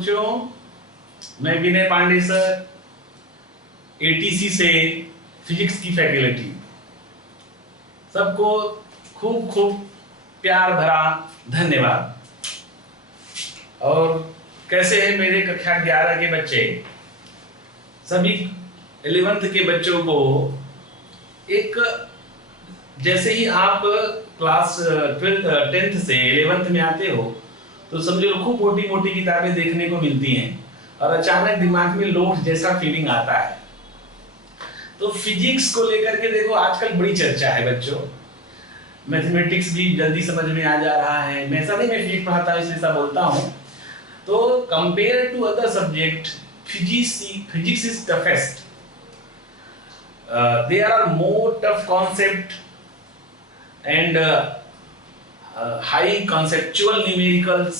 बच्चों, मैं विनय Pandey sir, ATC से फिजिक्स की फैकल्टी। सबको खूब खूब प्यार भरा धन्यवाद। और कैसे हैं मेरे कक्षा 11 के बच्चे? सभी 11th के बच्चों को एक, जैसे ही आप क्लास 10th से 11th में आते हो तो समझो खूब मोटी मोटी किताबें देखने को मिलती हैं और अचानक दिमाग में लोड जैसा फीलिंग आता है। तो फिजिक्स को लेकर के देखो आजकल बड़ी चर्चा है बच्चों। मैथमेटिक्स भी जल्दी समझ में आ जा रहा है। मैं ऐसा नहीं, मैं फिजिक्स पढ़ाता हूँ इसलिए ऐसा बोलता हूँ। तो compare to other subject, physics is toughest. There are more tough concept and high conceptual numericals.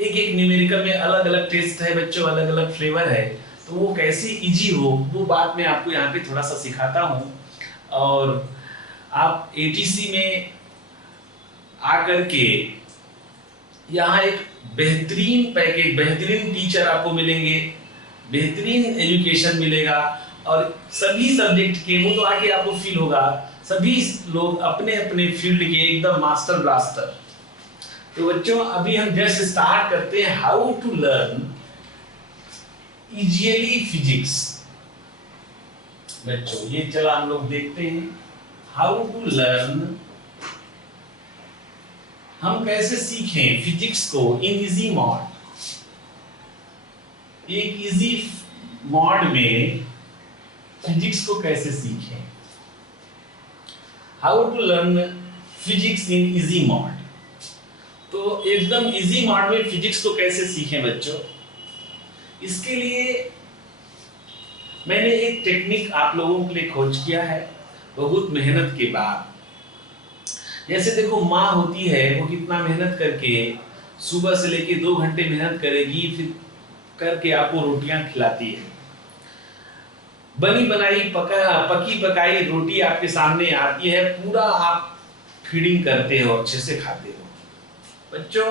एक एक न्यूमेरिकल में अलग अलग टेस्ट है बच्चों, अलग अलग फ्लेवर है। तो वो कैसे इजी हो वो बात मैं आपको यहाँ पे थोड़ा सा सिखाता हूँ। और आप एटीसी में आकर के यहाँ एक बेहतरीन पैकेज, बेहतरीन टीचर आपको मिलेंगे, बेहतरीन एजुकेशन मिलेगा और सभी सब्जेक्ट के, वो तो आके आपको फील होगा, सभी लोग अपने अपने फील्ड के एकदम मास्टर ब्लास्टर। तो बच्चों अभी हम जस्ट स्टार्ट करते हैं how to learn easily physics. बच्चों ये चला हम लोग देखते हैं हाउ टू लर्न, हम कैसे सीखें फिजिक्स को इन इजी मॉड। एक इजी मॉड में फिजिक्स को कैसे सीखें, how to learn physics in easy mode. तो एकदम इजी मॉड में फिजिक्स को कैसे सीखें बच्चों, इसके लिए मैंने एक टेक्निक आप लोगों के लिए खोज किया है बहुत मेहनत के बाद। जैसे देखो माँ होती है, वो कितना मेहनत करके सुबह से लेके 2 घंटे मेहनत करेगी, फिर करके आपको रोटियां खिलाती है। बनी बनाई पकी पकाई रोटी आपके सामने आती है, पूरा आप फीडिंग करते हो, अच्छे से खाते हो। बच्चों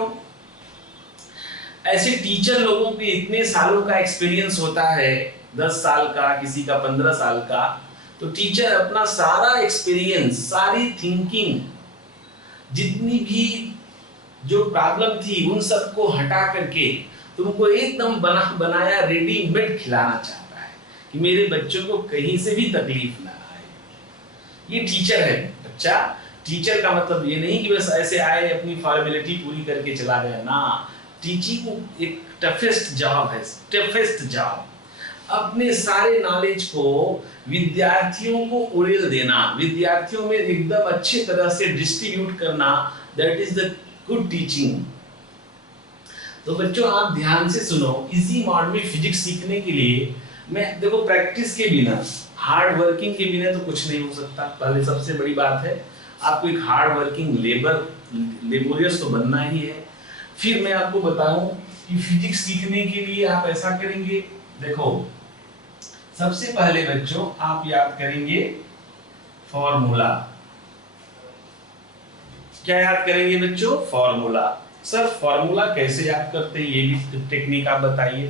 ऐसे टीचर लोगों के इतने सालों का एक्सपीरियंस होता है, 10 साल का, किसी का 15 साल का। तो टीचर अपना सारा एक्सपीरियंस, सारी थिंकिंग, जितनी भी जो प्रॉब्लम थी उन सबको हटा करके तुमको एकदम बनाया रेडीमेड खिलाना चाहता है कि मेरे बच्चों को कहीं से भी तकलीफ ना आए। ये टीचर है बच्चा। टीचर का मतलब ये नहीं कि बस ऐसे आए अपनी फॉर्मेलिटी पूरी करके चला गया ना। टीचिंग एक टफेस्ट जॉब है, टफेस्ट जॉब। अपने सारे नॉलेज को विद्यार्थियों को उड़ेल देना, विद्यार्थियों में एकदम अच्छे तरह से डिस्ट्रीब्यूट करना, that is the good teaching. तो बच्चों आप ध्यान से सुनो, इजी मॉड में फिजिक्स सीखने के लिए मैं देखो प्रैक्टिस के बिना, हार्ड वर्किंग के बिना तो कुछ नहीं हो सकता। पहले सबसे बड़ी बात है आपको एक हार्ड वर्किंग लेबोरियस तो बनना ही है। फिर मैं आपको बताऊं कि फिजिक्स सीखने के लिए आप ऐसा करेंगे। देखो सबसे पहले बच्चों आप याद करेंगे फॉर्मूला। क्या याद करेंगे बच्चों? फॉर्मूला। सर फॉर्मूला कैसे याद करते हैं, ये भी टेक्निक आप बताइए।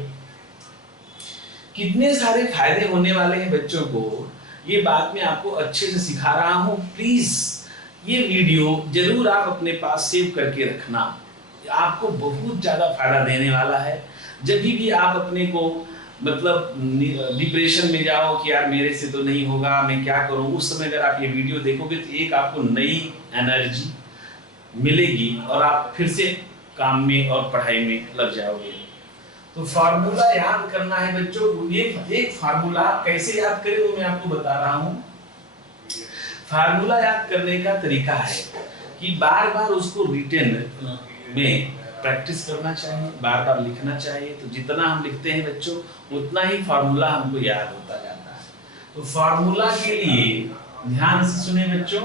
कितने सारे फायदे होने वाले हैं बच्चों को, ये बात मैं आपको अच्छे से सिखा रहा हूं। प्लीज ये वीडियो जरूर आप अपने पास सेव करके रखना, आपको बहुत ज्यादा फायदा देने वाला है। जब भी आप अपने को मतलब डिप्रेशन में जाओ कि यार मेरे से तो नहीं होगा, मैं क्या करूं, उस समय अगर आप ये वीडियो देखोगे तो एक आपको नई एनर्जी मिलेगी और आप फिर से काम में और पढ़ाई में लग जाओगे। तो फार्मूला याद करना है बच्चों। ये एक फार्मूला कैसे याद करें वो मैं आपको बता रहा हूं। फार्मूला याद करने का तरीका है कि बार बार उसको रिटन में प्रैक्टिस करना चाहिए, बार बार लिखना चाहिए। तो जितना हम लिखते हैं बच्चों उतना ही फार्मूला हमको याद होता जाता है। तो फार्मूला के लिए ध्यान से सुने बच्चों,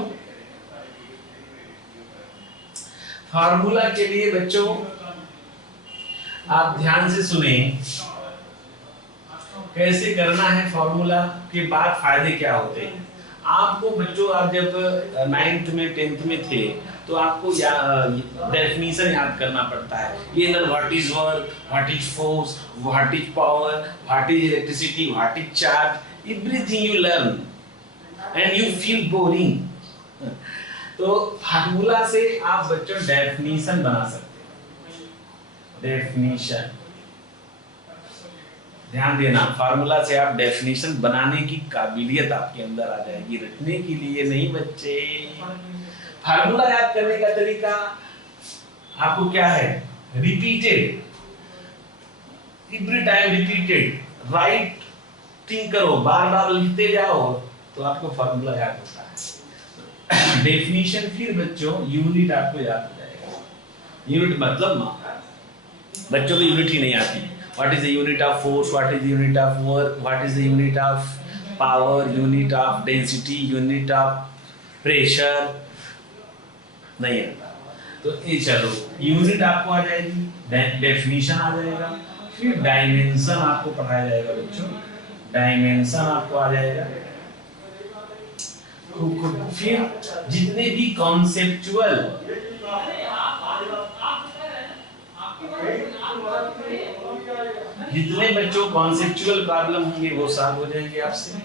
फार्मूला के लिए बच्चों आप ध्यान से सुने कैसे करना है। फार्मूला के बाद फायदे क्या होते हैं आपको बच्चों। आप जब 9th में 10th में थे तो आपको डेफिनेशन याद करना पड़ता है। ये what is work, what is force, what is power, what is electricity, what is charge, everything you learn and you feel boring. तो फार्मूला से आप बच्चों डेफिनेशन बना सकते हैं। डेफिनेशन ध्यान देना, फार्मूला से आप डेफिनेशन बनाने की काबिलियत आपके अंदर आ जाएगी, रखने के लिए नहीं बच्चे। फार्मूला याद करने का तरीका आपको क्या है? Repeated, every time repeated, right think करो, बार बार लिखते जाओ तो आपको फार्मूला याद होता है। डेफिनेशन फिर बच्चों यूनिट आपको याद हो जाएगा। यूनिट मतलब मात्रा, बच्चों को यूनिट ही नहीं आती। What is the unit of force? What is the unit of work? What is the unit of power? Unit of density? Unit of pressure? नहीं आता। तो ये चलो यूनिट आपको आ जाएगी, डेफिनेशन आ जाएगा, फिर डायमेंशन आपको पढ़ाया जाएगा बच्चों। डायमेंशन आपको आ जाएगा, फिर जितने भी कॉन्सेप्चुअल जितने बच्चों कॉन्सेप्चुअल प्रॉब्लम होंगे वो सॉल्व हो जाएंगे आपसे।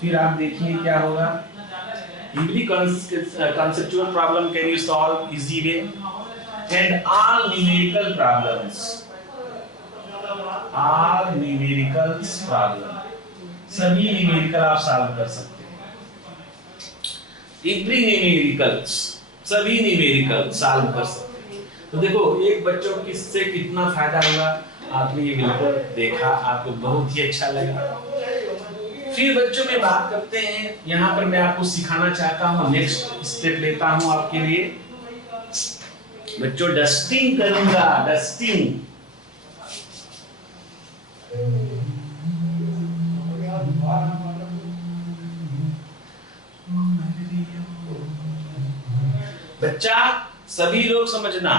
फिर आप देखिए क्या होगा। Every conceptual problem can you solve easy way and all numerical problems, all numericals problem, सभी न्यूमेरिकल आप सॉल्व कर सकते हैं। एवरी न्यूमेरिकल्स, सभी न्यूमेरिकल सॉल्व कर सकते हैं। तो देखो एक बच्चों किससे कितना फायदा होगा आपने ये बिल्कुल देखा, आपको बहुत ही अच्छा लगा। फिर बच्चों में बात करते हैं, यहाँ पर मैं आपको सिखाना चाहता हूँ, नेक्स्ट स्टेप लेता हूँ आपके लिए बच्चों, डस्टिंग करूंगा, डस्टिंग। बच्चा सभी लोग समझना,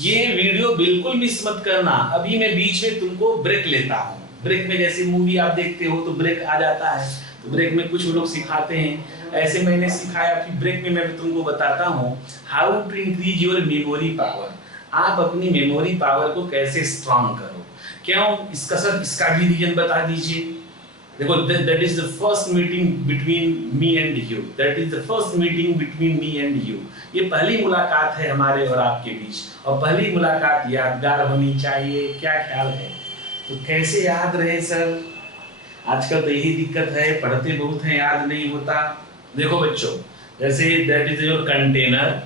ये वीडियो बिल्कुल मिस मत करना। अभी मैं बीच में तुमको ब्रेक लेता हूँ। ब्रेक में जैसे मूवी आप देखते हो तो ब्रेक आ जाता है, तो ब्रेक में कुछ लोग सिखाते हैं, ऐसे मैंने सिखाया। फिर ब्रेक में मैं तुमको बताता हूँ how to increase your memory power. आप अपनी मेमोरी पावर को कैसे स्ट्रॉन्ग करो। क्यों? इसका सर इसका भी रीजन बता दीजिए। देखो, that is the first meeting between me and you, that is the first meeting between me and you. ये पहली मुलाकात है हमारे और आपके बीच, और पहली मुलाकात यादगार होनी चाहिए। क्या ख्याल है? तो कैसे याद रहे सर? आजकल तो यही दिक्कत है, पढ़ते बहुत हैं, याद नहीं होता। देखो बच्चों, जैसे दैट इज योर कंटेनर,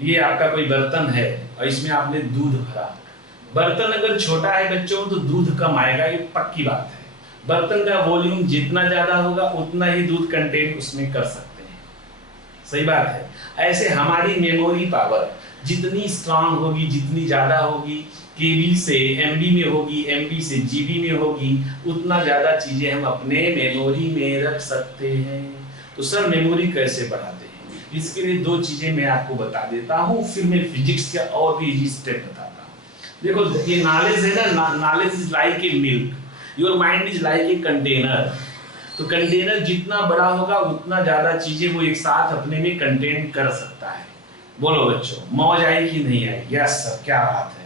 ये आपका कोई बर्तन है और इसमें आपने दूध भरा। बर्तन अगर छोटा है बच्चों तो दूध कम आएगा, ये पक्की बात है। बर्तन का वॉल्यूम जितना ज्यादा होगा उतना ही दूध कंटेन उसमें कर सकते हैं। सही बात है। ऐसे हमारी मेमोरी पावर जितनी स्ट्रांग होगी, जितनी ज्यादा होगी, केबी से एमबी में होगी, एमबी से जीबी में होगी, उतना ज्यादा चीजें हम अपने मेमोरी में रख सकते हैं। तो सर मेमोरी कैसे बढ़ाते हैं? इसके लिए दो चीजें मैं आपको बता देता हूँ, फिर मैं फिजिक्स का और भी इजी स्टेप बताता हूँ। देखो ये नॉलेज है ना, knowledge is like a milk, your mind is like a container. तो कंटेनर जितना बड़ा होगा उतना ज्यादा चीजें वो एक साथ अपने में कंटेन कर सकता है। बोलो बच्चों, मौज आई कि नहीं आई? यस सर, क्या बात है।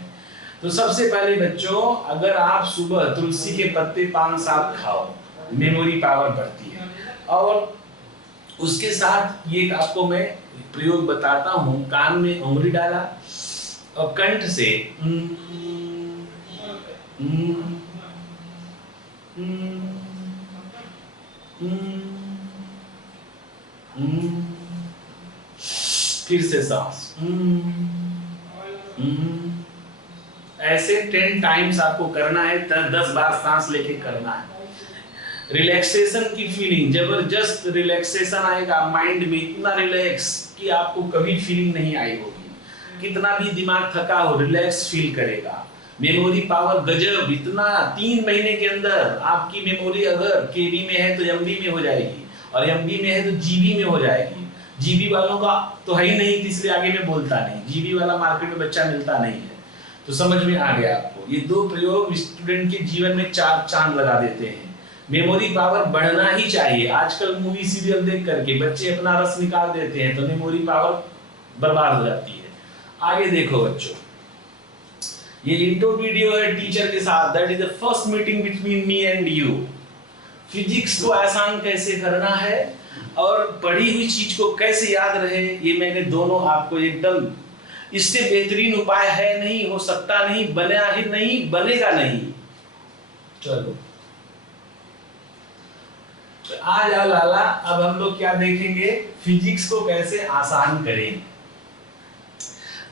तो सबसे पहले बच्चों, अगर आप सुबह तुलसी के पत्ते 5 साल खाओ, मेमोरी पावर बढ़ती है। और उसके साथ ये आपको मैं प्रयोग बताता हूँ, कान में उंगली डाला और कंठ से फिर से सांस, ऐसे 10 टाइम्स आपको करना है, 10 बार सांस लेके करना है। रिलैक्सेशन की फीलिंग, जबरदस्त रिलैक्सेशन आएगा माइंड में, इतना रिलैक्स कि आपको कभी फीलिंग नहीं आई होगी। कितना भी दिमाग थका हो, रिलैक्स फील करेगा। मेमोरी पावर गजब, इतना 3 महीने के अंदर आपकी मेमोरी अगर केबी में है तो एमबी में हो जाएगी, और एमबी में है तो जीबी में हो जाएगी। जीबी वालों का तो है ही नहीं, तीसरे आगे में बोलता नहीं, जीबी वाला मार्केट में बच्चा मिलता नहीं है। तो समझ में आ गया आपको। ये 2 प्रयोग स्टूडेंट के जीवन में 4 चांद लगा देते हैं। मेमोरी पावर बढ़ना ही चाहिए। आजकल मूवी सीरियल देख करके बच्चे अपना रस निकाल देते हैं, तो मेमोरी पावर बर्बाद हो जाती है। आगे देखो बच्चों, ये इंट्रो वीडियो है टीचर के साथ, that is the first meeting between me and you. Physics को आसान कैसे करना है और पढ़ी हुई चीज को कैसे याद रहे, ये मैंने दोनों आपको एकदम, इससे बेहतरीन उपाय है नहीं, हो सकता नहीं, बना ही नहीं, बनेगा नहीं। चलो तो आ जाओ लाला, अब हम लोग क्या देखेंगे, फिजिक्स को कैसे आसान करें।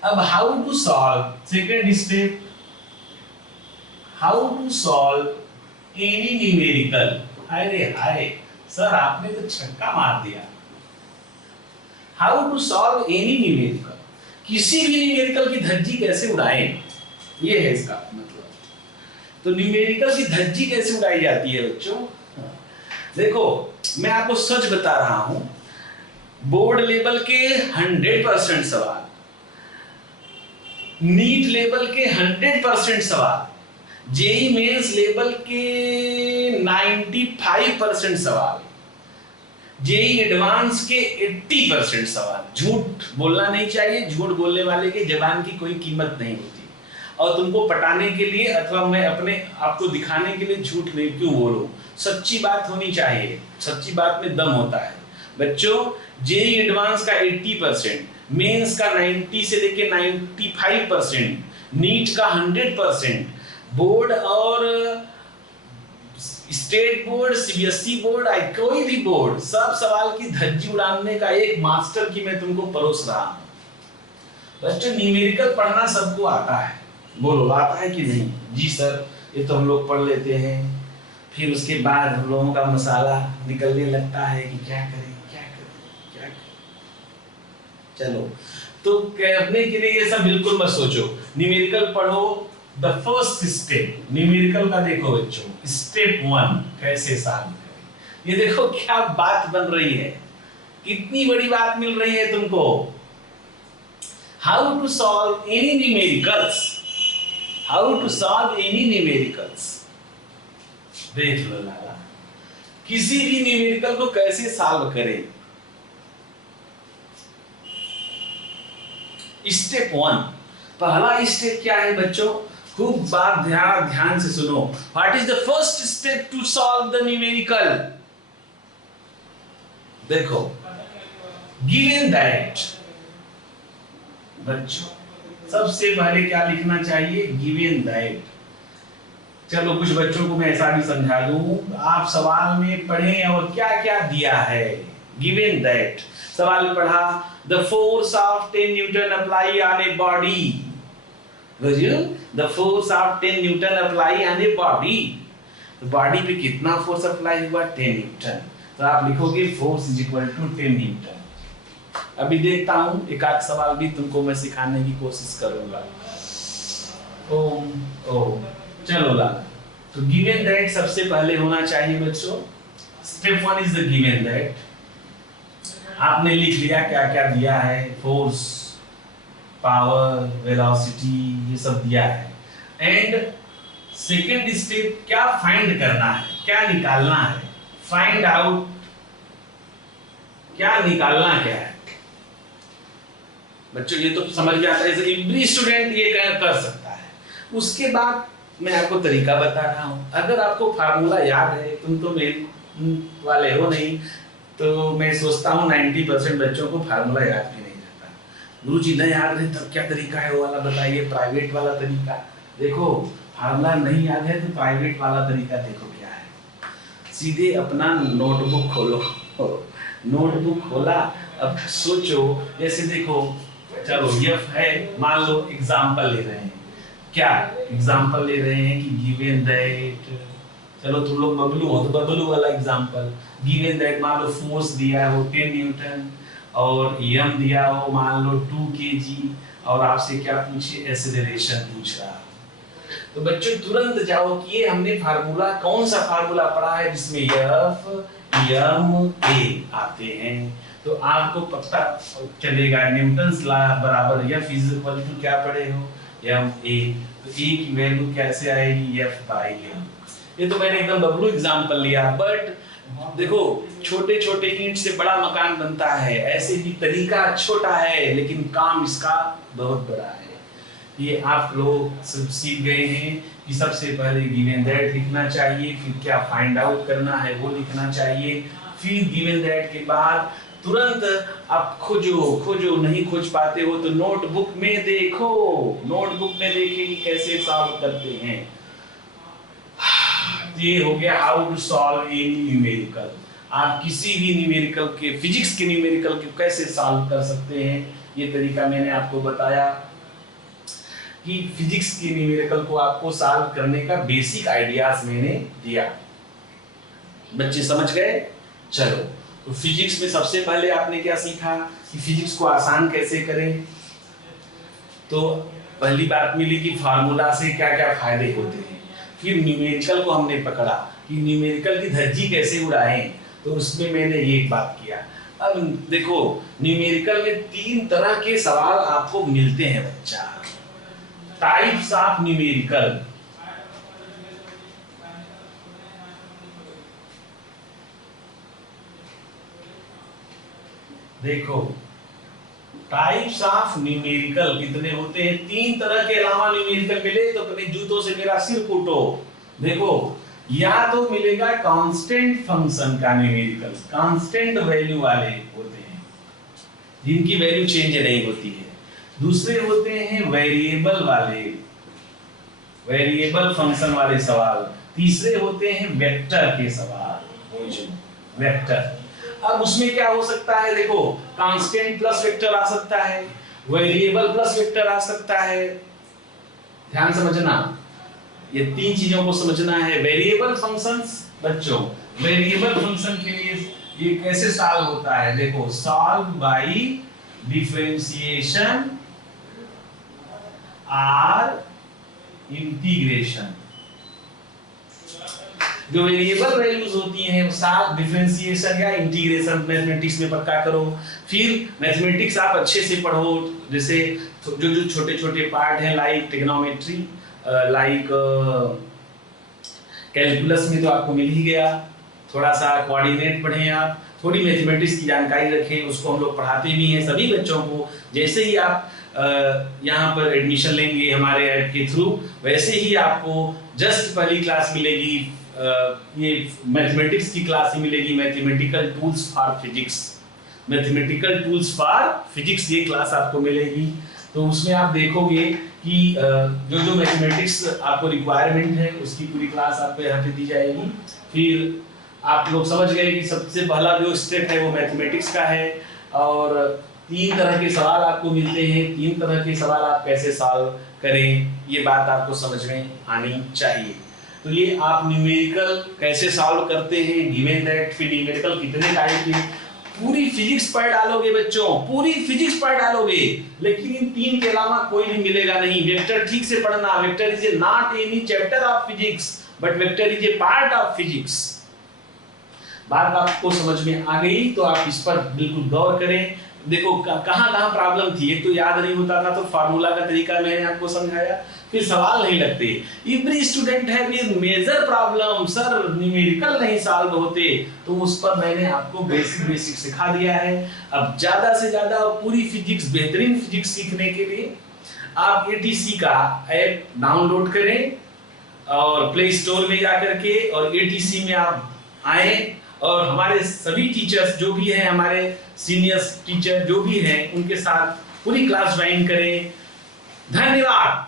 अब how to solve, second step, how to solve any numerical. अरे हाय सर, आपने तो छक्का मार दिया। How to solve any numerical, किसी भी न्यूमेरिकल की धज्जी कैसे उड़ाएं, ये है इसका मतलब। तो न्यूमेरिकल की धज्जी कैसे उड़ाई जाती है बच्चों, देखो मैं आपको सच बता रहा हूं, बोर्ड लेवल के 100% सवाल, नीट लेवल के 100% सवाल, जेई मेंस लेवल के 95% सवाल, जेई एडवांस के 80% सवाल। झूठ बोलना नहीं चाहिए, झूठ बोलने वाले के जबान की कोई कीमत नहीं होती। और तुमको पटाने के लिए अथवा मैं अपने आपको दिखाने के लिए झूठ नहीं क्यों बोलूं, सच्ची बात होनी चाहिए, सच्ची बात में दम होता है। बच्चों जेई एडवांस का 80%, मेंस का 90 से लेके 95%, नीट का 100%, बोर्ड और स्टेट बोर्ड, सीबीएसई बोर्ड, कोई भी बोर्ड, सब सवाल की धज्जी उड़ाने का एक मास्टर की मैं तुमको परोस रहा हूं। बच्चों न्यूमेरिकल पढ़ना सबको आता है, बोलो आता है कि नहीं? जी सर, ये तो हम लोग पढ़ लेते हैं, फिर उसके बाद हम लोगों का मसाला निकलने लगता है कि क्या करें क्या करें क्या करें। चलो तो करने के लिए ये सब बिल्कुल मत सोचो, न्यूमेरिकल पढ़ो। द फर्स्ट स्टेप न्यूमेरिकल का देखो बच्चों, स्टेप 1 कैसे सॉल्व करें। ये देखो क्या बात बन रही है, कितनी बड़ी बात मिल रही है तुमको। How to solve any numericals, how to solve any numericals. देख लो लाला, किसी भी न्यूमेरिकल को कैसे सॉल्व करें। स्टेप 1, पहला स्टेप क्या है बच्चों, खूब बात ध्यान से सुनो। What is the first step to solve the numerical? देखो, गिवन दैट, बच्चों सबसे पहले क्या लिखना चाहिए, गिवन दैट। चलो कुछ बच्चों को मैं ऐसा भी समझा दूं, आप सवाल में पढ़ें और क्या क्या दिया है। गिवन दैट सवाल पढ़ा, the force of 10 Newton apply on a body, the force of 10 Newton apply on a body. तो बॉडी पे कितना फोर्स अप्लाई हुआ, 10 न्यूटन। तो आप लिखोगे force is equal to 10 newton. अभी देखता हूं एक आध सवाल भी तुमको मैं सिखाने की कोशिश करूंगा। ओम चलो ला, तो गिवन दैट सबसे पहले होना चाहिए बच्चों। Step 1 is the given that. आपने लिख लिया क्या क्या दिया है, फोर्स, पावर, वेलोसिटी, ये सब दिया है। एंड सेकेंड स्टेप क्या फाइंड करना है, क्या निकालना है, फाइंड आउट, क्या निकालना क्या है। बच्चों ये तो समझ में आता है, एवरी स्टूडेंट ये कर सकता है। उसके बाद मैं आपको तरीका बता रहा हूं। अगर आपको फार्मूला याद है, तुम तो मेरे वाले हो नहीं, तो मैं सोचता हूँ 90% बच्चों को फार्मूला याद भी नहीं रहता। गुरुजी नहीं याद रहे तब क्या तरीका है वो वाला बताइए, प्राइवेट वाला तरीका। देखो फार्मूला नहीं याद है तो प्राइवेट वाला तरीका देखो क्या है। सीधे अपना नोटबुक खोलो, नोटबुक खोला, अब सोचो, जैसे देखो चलो एफ है, मान लो एग्जाम्पल ले रहे हैं, क्या एग्जाम्पल ले रहे हैं कि गिवन दैट, चलो तुम लोग बबलू हो तो बबलू वाला एग्जाम्पल, गिवन दैट मान लो फोर्स दिया हो 10 न्यूटन और एम दिया हो मान लो 2 kg, और आपसे क्या पूछे, एक्सेलरेशन पूछ रहा। तो बच्चों तुरंत जाओ कि ये हमने फार्मूला, कौन सा फार्मूला पढ़ा है जिसमें एफ एम ए आते हैं। तो आपको पता चलेगा न्यूटन्स लॉ बराबर एफ इज इक्वल टू क्या पढ़े हो, एम ए। तो ए की वैल्यू कैसे आएगी, एफ बाई एम। ये तो मैंने एकदम बबलू एग्जाम्पल लिया, बट देखो छोटे छोटे ईंट से बड़ा मकान बनता है, ऐसे ही तरीका छोटा है लेकिन काम इसका बहुत बड़ा है। ये आप लोग सब सीख गए हैं कि सबसे पहले गिवन दैट लिखना चाहिए, फिर क्या फाइंड आउट करना है वो लिखना चाहिए, फिर गिवन दैट के बाद तुरंत आप खोजो नहीं खोज पाते हो तो नोटबुक में देखो, नोटबुक में देखें कि कैसे सॉल्व करते हैं। ये हो गया how to solve any numerical. आप किसी भी न्यूमेरिकल के, फिजिक्स के न्यूमेरिकल के कैसे सॉल्व कर सकते हैं, ये तरीका मैंने आपको बताया कि फिजिक्स के न्यूमेरिकल को आपको सॉल्व करने का बेसिक आइडियाज मैंने दिया। बच्चे समझ गए? चलो, तो फिजिक्स में सबसे पहले आपने क्या सीखा कि फिजिक्स को आसान कैसे करें। तो पहली बात मिली कि फार्मूला से क्या क्या फायदे होते हैं। फिर न्यूमेरिकल को हमने पकड़ा कि न्यूमेरिकल की धज्जी कैसे उड़ाएं, तो उसमें मैंने ये बात किया। अब देखो न्यूमेरिकल में 3 तरह के सवाल आपको मिलते हैं बच्चा, टाइप्स ऑफ न्यूमेरिकल। देखो टाइप्स ऑफ न्यूमेरिकल कितने होते हैं, 3 तरह के अलावा न्यूमेरिकल मिले तो अपने जूतों से मेरा सिर कूटो। देखो, या तो मिलेगा कांस्टेंट फंक्शन का न्यूमेरिकल, कांस्टेंट वैल्यू वाले होते हैं जिनकी वैल्यू चेंज नहीं होती है। दूसरे होते हैं वेरिएबल वाले, वेरिएबल फंक्शन वाले सवाल। तीसरे होते हैं वेक्टर के सवाल, वेक्टर। अब उसमें क्या हो सकता है, देखो कांस्टेंट प्लस वेक्टर आ सकता है, वेरिएबल प्लस वेक्टर आ सकता है। ध्यान समझना, ये 3 चीजों को समझना है। वेरिएबल फंक्शंस बच्चों, वेरिएबल फंक्शन के लिए ये कैसे सॉल्व होता है, देखो सॉल्व बाय डिफरेंशिएशन और इंटीग्रेशन। जो वेरिएबल वैल्यूज होती हैं वो साथ डिफरेंशिएशन या इंटीग्रेशन मैथमेटिक्स में पक्का करो। फिर मैथमेटिक्स आप अच्छे से पढ़ो, जैसे जो छोटे छोटे पार्ट हैं लाइक ट्रिग्नोमेट्री, लाइक कैलकुलस में तो आपको मिल ही गया, थोड़ा सा कोऑर्डिनेट पढ़ें आप, थोड़ी मैथमेटिक्स की जानकारी रखें, उसको हम लोग पढ़ाते भी हैं सभी बच्चों को। जैसे ही आप यहाँ पर एडमिशन लेंगे हमारे ऐप के थ्रू, वैसे ही आपको जस्ट पहली क्लास मिलेगी, ये मैथमेटिक्स की क्लास ही मिलेगी, mathematical tools for physics, mathematical tools for physics ये क्लास आपको मिलेगी। तो उसमें आप देखोगे कि जो जो मैथमेटिक्स आपको रिक्वायरमेंट है उसकी पूरी क्लास आपको यहाँ पे दी जाएगी। फिर आप लोग समझ गए कि सबसे पहला जो स्टेप है वो मैथमेटिक्स का है, और 3 तरह के सवाल आपको मिलते हैं, 3 तरह के सवाल आप कैसे सॉल्व करें ये बात आपको समझ में आनी चाहिए। तो ये आप न्यूमेरिकल कैसे सॉल्व करते हैं, गिवन दैट, फिर न्यूमेरिकल कितने टाइप के, पूरी फिजिक्स पढ़ डालोगे बच्चों, पूरी फिजिक्स पढ़ डालोगे, लेकिन इन 3 के अलावा कोई भी मिलेगा नहीं। वेक्टर ठीक से पढ़ना, vector is a not any chapter of physics but vector is a part of physics. बात आपको समझ में आ गई तो आप इस पर बिल्कुल गौर करें। देखो कहाँ प्रॉब्लम थी, एक तो याद नहीं होता था तो फार्मूला का तरीका मैंने आपको समझाया, फिर सवाल नहीं लगते। एवरी स्टूडेंट है with major problem, sir numerical नहीं सॉल्व होते, तो उस पर मैंने आपको बेसिक सिखा दिया है। अब ज्यादा से ज्यादा पूरी फिजिक्स, बेहतरीन फिजिक्स सीखने के लिए आप ATC का ऐप डाउनलोड करें और प्ले स्टोर में जाकर के, और ATC में आप आए और हमारे सभी टीचर्स जो भी हैं, हमारे सीनियर टीचर जो भी हैं, उनके साथ पूरी क्लास ज्वाइन करें। धन्यवाद।